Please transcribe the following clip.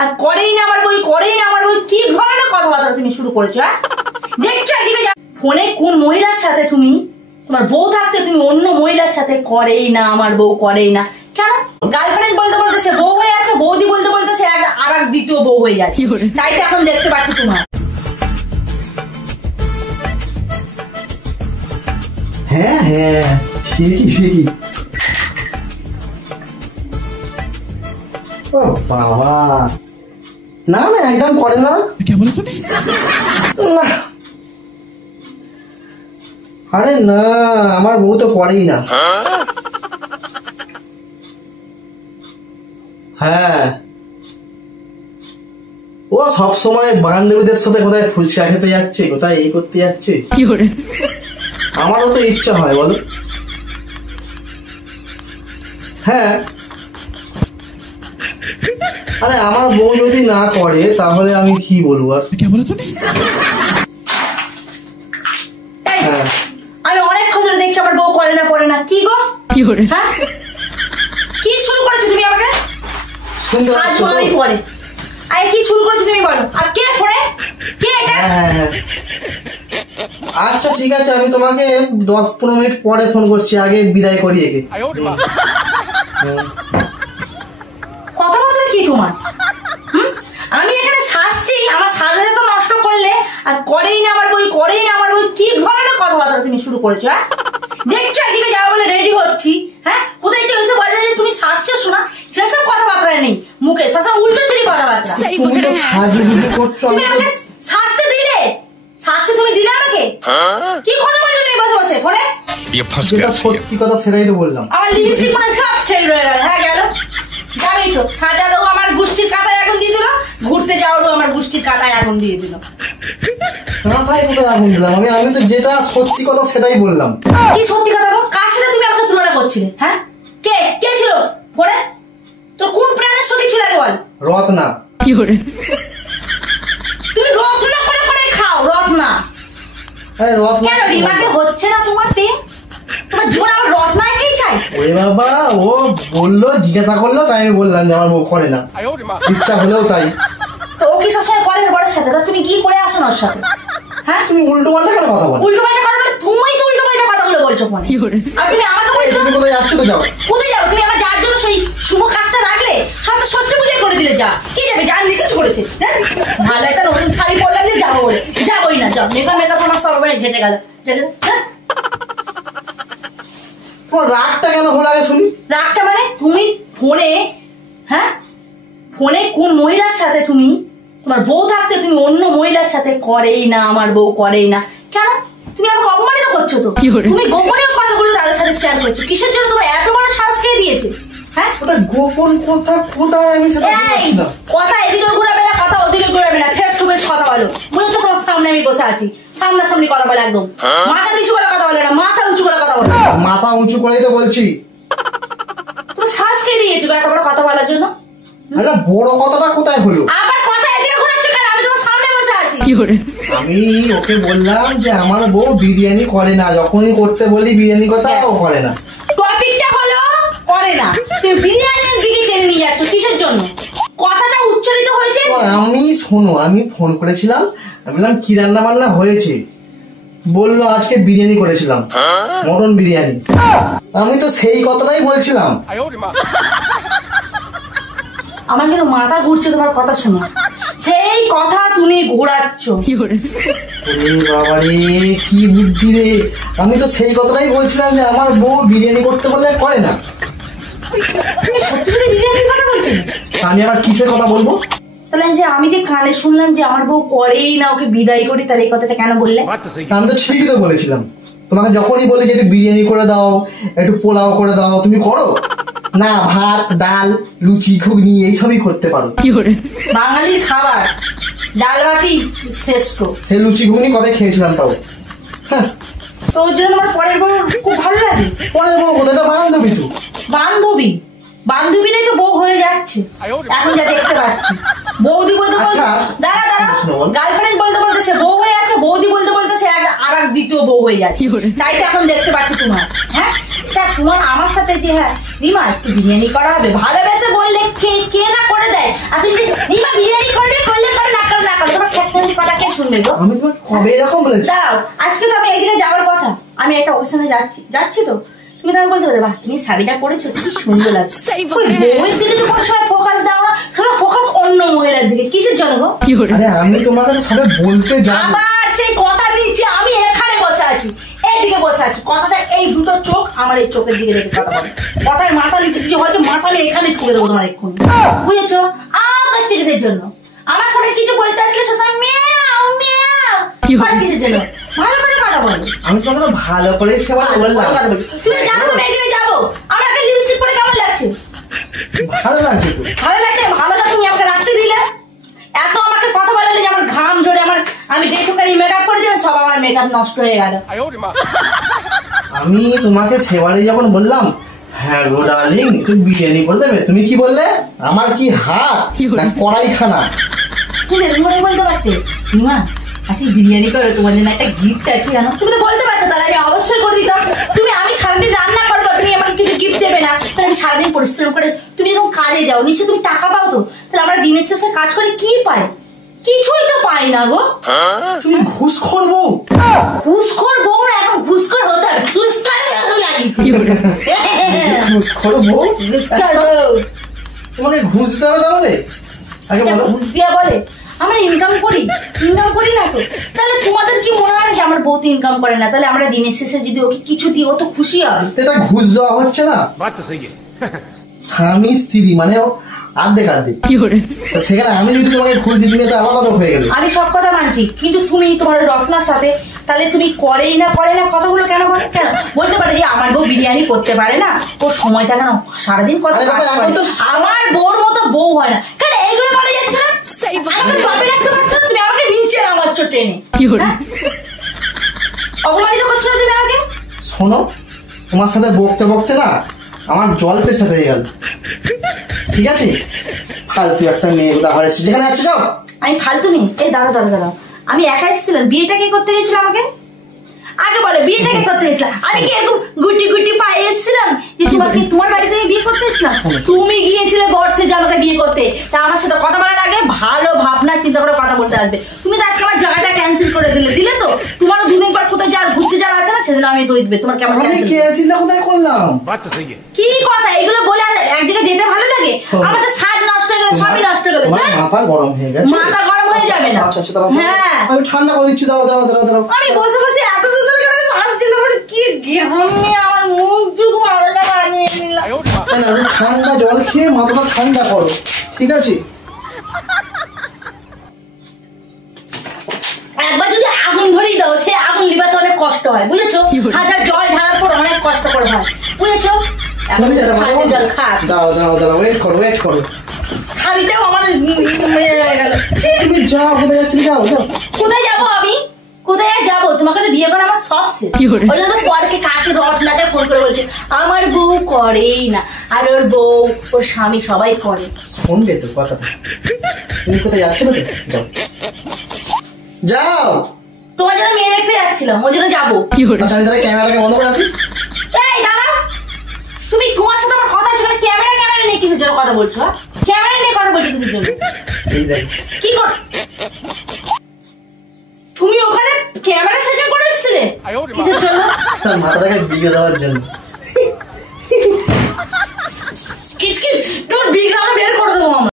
আর করেই না আমার বই, করেই না আমার বই। কি ধরনের কথাবার্তা তুমি শুরু করেছো? হ্যাঁ, দেখছো এদিকে যা। ফোনে কোন মহিলার সাথে তুমি, তোমার বউ থাকতে তুমি অন্য মহিলার সাথে করেই না আমার বউ, করেই না কেন? গার্লফ্রেন্ড বলতে বলতে সে বউ হয়ে যাচ্ছে, বৌদি বলতে বলতে সে আর এক দ্বিতীয় বউ হয়ে যাচ্ছে। তাই তো এখন দেখতে পাচ্ছি তোমার। হ্যাঁ হ্যাঁ, ঠিকই ঠিকই। ও বাবা, না না একদম করে না। না আরে না, আমার বউ তো করেই না। হ্যাঁ, ও সব সময় বান্ধবীদের সাথে কোথায় ফুচকা খেতে যাচ্ছে, কোথায় এই করতে যাচ্ছে। আমারও তো ইচ্ছা হয়, বলো। হ্যাঁ, আরে আমার বউ যদি না করে তাহলে আমি কি বলবো আর। হ্যাঁ, আমি অনেকক্ষণ ধরে দেখছি আমার বউ করে না করে না। কি গো, হ্যাঁ কি শুরু করেছো তুমি আমাকে? পরে আরে কি শুরু করেছো তুমি বলো। আর কে পড়ে, কে এটা? আচ্ছা ঠিক আছে, আমি তোমাকে 10-15 মিনিট পরে ফোন করছি, আগে বিদায় করি একে। কথাবার্তা কি তোমার? আমি এখানে শাসছি, আমার সাজাটা তো নষ্ট করলে। আর করেই না আমার বই, করেই না আমার বই। কি ধরনের কথাবার্তা তুমি শুরু করেছো? হ্যাঁ, দেখছো এদিকে যাওয়া বলে রেডি হচ্ছি। হ্যাঁ, কোথায় কেউ এসে বলে যে তুমি শাসছো, শোনা সেসব কথাবার্তা নেই মুখে, সেসব উল্টো সিঁড়ি কথাবার্তা। তুমি আমাকে শাস্তি দিলে, শাস্তি তুমি দিলে আমাকে। কি কথা বলছো তুমি বসে বসে ফোনে? সত্যি কথা সেটাই তো বললাম। আমার লিপস্টিক মনে সব ছেড়ে রয়ে গেল। হ্যাঁ গেল, যাবেই তো। সাজারও আমার গোষ্ঠীর কাটায় এখন দিয়ে দিল, ঘুরতে যাওয়ারও আমার গোষ্ঠীর কাটায় এখন দিয়ে দিল। আমি তো যেটা সত্যি কথা সেটাই বললাম। কি সত্যি কথা? কার সাথে তুমি আমাকে তুলনা করছিলে? হ্যাঁ, কে কে ছিল পরে? তোর কোন প্রাণের সঙ্গে ছিল বল? রত্না। কি করে তুমি রত্না করে করে খাও? রত্না কেন? রিমাকে হচ্ছে না তোমার পেয়ে? তোমার জীবন আমার রত্নাকেই চাই? ওরে বাবা, ও বললো, জিজ্ঞাসা করলো, তাই আমি বললাম যে আমার বউ করে না। ইচ্ছা হলেও তাই। তো ও কি সবসময় করে বড়ের সাথে? তা তুমি কি করে আসো ওর সাথে? হ্যাঁ, তুমি উল্টো পাল্টা কেন কথা বলো? উল্টো পাল্টা কথা বলে? তুমি তো উল্টো পাল্টা কথাগুলো বলছো ফোনে। আর তুমি আমাকে বলছো তুমি কোথায় যাচ্ছ? তো যাও। কোথায় যাও? তুমি আমার যার জন্য সেই শুভ কাজটা রাখলে, সব তো ষষ্ঠী পুজো করে দিলে। যা কি যাবে? যার নিকেশ করেছে। হ্যাঁ, ভালো একটা নতুন শাড়ি পরলাম যে যাবো বলে, যাবোই না। যাও, মেকআপ মেকআপ আমার সব ঘেটে গেল। তোমার রাগটা কেন হলো আগে শুনি। রাগটা মানে তুমি ফোনে, হ্যাঁ ফোনে কোন মহিলার সাথে তুমি, তোমার বউ থাকতে তুমি অন্য মহিলার সাথে করেই না আমার বউ, করেই না কেন? তুমি আমাকে অপমানিত করছো তো। তুমি গোপনীয় কথাগুলো তাদের সাথে শেয়ার করছো। কিসের জন্য? তোমার এত বড় সাহস কে দিয়েছে? হ্যাঁ, ওটা গোপন কথা কোথায়? আমি সেটা বলছি না। কথা এদিকে ঘুরাবে না, কথা ওদিকে ঘুরাবে না। ফেস টু ফেস কথা বলো। বুঝেছো? তোমার সামনে আমি বসে আছি, সামনাসামনি কথা বলে। একদম মাথা নিচু করে কথা বলে না, মাথা উঁচু করে কথা বলে। মাথা উঁচু করেই তো বলছি। তোমার সাহস কে দিয়েছে এত বড় কথা বলার জন্য? আরে বড় কথাটা কোথায় হলো? আবার কথা এদিকে ঘুরাচ্ছ কেন? আমি তোমার সামনে বসে আছি। আমি ওকে বললাম যে আমার বউ বিরিয়ানি করে না, যখনই করতে বলি বিরিয়ানি কথা ও করে না। টপিকটা হলো করে না, তুমি বিরিয়ানির দিকে টেনে নিয়ে যাচ্ছ। কিসের জন্য? কথাটা উচ্চারিত হয়েছে। আমি শোনো, আমি ফোন করেছিলাম, আমি বললাম কি রান্না বান্না হয়েছে, বললো আজকে বিরিয়ানি করেছিলাম, মটন বিরিয়ানি। আমি তো সেই কথাটাই বলছিলাম। আমার কিন্তু মাথা ঘুরছে তোমার কথা শুনে। সেই কথা তুমি ঘোরাচ্ছ। বাবারে কি বুদ্ধি রে! আমি তো সেই কথাটাই বলছিলাম যে আমার বউ বিরিয়ানি করতে বললে করে না। তুমি সত্যি সত্যি বিরিয়ানির কথা বলছো? আমি আবার কিসের কথা বলবো? তাহলে যে আমি যে কানে শুনলাম যে আমার বউ করেই না, ওকে বিদায় করি, তাহলে এই কথাটা কেন বললে? আমি তো ঠিকই তো বলেছিলাম। তোমাকে যখনই বলি যে একটু বিরিয়ানি করে দাও, একটু পোলাও করে দাও, তুমি করো না? ভাত, ডাল, লুচি, ঘুগনি এইসবই করতে পারো। বাঙালির খাবার ডাল ভাতই শ্রেষ্ঠ। সেই লুচি ঘুগনি কবে খেয়েছিলাম তাও। হ্যাঁ, তো ওর জন্য তোমার পরের বউ খুব ভালো লাগে? পরের বউ কোথায়? বান্ধবী তো। বান্ধবী? বান্ধবীরাই তো বউ হয়ে যাচ্ছে এখন, যা দেখতে পাচ্ছি। বৌদি বলতে বলতে, দাঁড়া দাঁড়া, গার্লফ্রেন্ড বলতে বলতে সে বউ হয়ে যাচ্ছে, বৌদি বলতে বলতে সে আর এক দ্বিতীয় বউ হয়ে যাচ্ছে। তাই তো এখন দেখতে পাচ্ছি তোমার। হ্যাঁ, তা তোমার আমার সাথে যে হ্যাঁ রিমা একটু বিরিয়ানি করা হবে, ভালোবেসে বললে কে কে না করে দেয়। আর তুমি রিমা বিরিয়ানি করলে করলে করে না করে না করে তোমার ঠ্যাকঠ্যাকি কথা কে শুনবে গো? আমি তোমাকে কবে এরকম বলেছি? দাও, আজকে তো আমি এইদিকে যাওয়ার কথা, আমি একটা অনুষ্ঠানে যাচ্ছি তো তুমি তার বলতে পারবে বাহ তুমি শাড়িটা পরেছো কি সুন্দর লাগছে। ওই বউয়ের দিকে তো কোনো সময় ফোকাস দাও না, সারা ফোকাস অন্য মহিলার দিকে, কিসের জন্য গো? আরে আমি তোমাকে সবে বলতে যাবো। আবার সেই কথা নিচ্ছে, আমি এখানে বসে আছি, এইদিকে বসে আছি, কথাটা এই দুটো চোখ আমার এই চোখের দিকে দেখে কথা বলে, কথায় মাথা নিচ্ছে কিছু হয়তো মাথা নিয়ে এখানে ঠুকে দেবো তোমার এক্ষুনি, বুঝেছো? আমার টিকিটের জন্য আমার সামনে কিছু বলতে আসলে সবসময় মিয়াও মিয়াও কিসের জন্য? ভালো করে কথা বলো। আমি তোমাকে তো ভালো করে সেবা বললাম। তুমি জানো তো মেয়েকে যাবো, আমার একটা লিপস্টিক পরে কেমন লাগছে? ভালো লাগছে তো। ভালো লাগছে, ভালোটা তুমি আমাকে রাখতে দিলে, এত আমাকে কথা বলে যে আমার ঘাম ঝরে, আমি যেটুকানি মেকআপ করেছিলাম সব আমার মেকআপ নষ্ট হয়ে গেল। আমি তোমাকে সেবারে যখন বললাম হ্যাঁ গো ডার্লিং একটু বিরিয়ানি করে দেবে, তুমি কি বললে? আমার কি হাত না কড়াইখানা? তুমি বলতে পারতে মা আজকে বিরিয়ানি করো, তোমার জন্য একটা গিফট আছে জানো, তুমি তো বলতে পারতো, তাহলে আমি অবশ্যই করে দিতাম। তুমি আমি সারাদিন রান্না করবো, তুমি আমাকে কিছু গিফট দেবে না, তাহলে আমি সারাদিন পরিশ্রম করে, তুমি যখন কাজে যাও নিশ্চয় তুমি টাকা পাও তো, তাহলে আমরা দিনের শেষে কাজ করে কি পাই? কিছুই তো পাই না গো। তুমি ঘুষখোর বউ। ঘুষখোর বউ না, এখন ঘুষখোর হতে হয়, ঘুষখোর লাগিয়েছি। ঘুষখোর বউ? ঘুষখোর বউ তোমাকে ঘুষ দিতে হবে তাহলে? আগে বলো। ঘুষ দিয়া বলে আমরা ইনকাম করি না তো, তাহলে তোমাদের কি মনে হয় যে আমার বউ তো ইনকাম করে না, তাহলে আমরা দিনের শেষে যদি ওকে কিছু দিই ও তো খুশি হবে। এটা ঘুষ দেওয়া হচ্ছে না, স্বামী স্ত্রী মানে আর্ধেক আর্ধেক। সেখানে আমি যদি তোমাকে ঘুষ দিই তুমি তো আলাদা লোক হয়ে গেলে। আমি সব কথা মানছি, কিন্তু তুমি তোমার রত্নার সাথে তাহলে তুমি করে না কথাগুলো কেন বলে? কেন বলতে পারে যে আমার বউ বিরিয়ানি করতে পারে না, ও সময় থাকে না, সারাদিন কত কাজ করে, আমার বউর মতো বউ হয় না, কেন এইগুলো বলে যাচ্ছে না? আমাকে টপে রাখতে পারছো না, তুমি আমাকে নিচে নামাচ্ছ ট্রেনে, অপমানিত করছো না তুমি আমাকে। শোনো তোমার সাথে বকতে বকতে না আমার জল তেষ্টা পেয়ে গেল, ঠিক আছে? ফালতু একটা মেয়ে উদাহরণ এসেছে, যেখানে যাচ্ছে যাও। আমি ফালতু নেই, এই দাঁড়াও, আমি একা এসেছিলাম, বিয়েটা কে করতে গেছিল আমাকে? আগে বলে বিয়েটা কে করতে গেছিলাম? আমি কি এরকম গুটি পায়ে এসেছিলাম যে তোমার বাড়িতে বিয়ে করতে এসেছিলাম? তুমি গিয়েছিলে বর্ষে যে আমাকে বিয়ে করতে, তা আমার সাথে কথা বলার আগে ভালো ভাবনা চিন্তা করে কথা বলতে আসবে। তুমি তো আজকে আমার জায়গাটা ক্যান্সেল করে দিলে তো, তোমারও দুদিন পর কোথায় ঘুরতে যাওয়া আছে না, সেদিন আমি দৌড়বে, তোমার কেমন ক্যান্সেল কোথায় করলাম? কি কথা এগুলো বলে? এক জায়গায় যেতে ভালো লাগে? আমাদের সাজ নষ্ট হয়ে গেল, সবই নষ্ট হয়ে গেল, মাথা গরম হয়ে গেছে। মাথা গরম হয়ে যাবে না? হ্যাঁ আমি ঠান্ডা করে দিচ্ছি, দাঁড়াও। আমি বসে বসে এত সুন্দর করে সাজছিলাম, কি গেমে আমার মুখ চুখ আলাদা বানিয়ে নিলাম। ঠান্ডা জল খেয়ে মাথাটা ঠান্ডা করো, ঠিক আছে? একবার যদি আগুন ধরিয়ে দাও, সে আগুন লিবাতে অনেক কষ্ট হয়, বুঝেছো? হাজার জল ঢালার পর অনেক কষ্ট করে হয়, বুঝেছো? জল খা, দাঁড়াও, ওয়েট করো। ছাড়িতেও আমার হয়ে গেল। তুমি যাও, কোথায় যাচ্ছি? যাও। কোথায় যাবো আমি? কোথায় আর যাবো? তোমাকে তো বিয়ে করা আমার সব শেষ। ওই জন্য তো পরকে কাকে রত্নাকে ফোন করে বলছে আমার বউ করেই না, আর ওর বউ ওর স্বামী সবাই করে। শুনবে তো কথাটা? তুমি কোথায় যাচ্ছ না? যাও। তোমার জন্য মেয়ে দেখতে যাচ্ছিলাম, ওই জন্য যাবো। আচ্ছা আমি তাহলে ক্যামেরাটাকে বন্ধ করে আসি। এই দাঁড়াও, তুমি তোমার সাথে আমার কথা হচ্ছে, ক্যামেরা নিয়ে কিসের জন্য কথা বলছো? ক্যামেরা নিয়ে কথা বলছো কিসের জন্য? এই দেখ কি কর তুমি ওখানে ক্যামেরা সেটিং করে এসেছিলে কিসের জন্য? তার মাথাটাকে ভিডিও দেওয়ার জন্য। কিচকিচ তোর বিগ্রামে বের করে দেবো।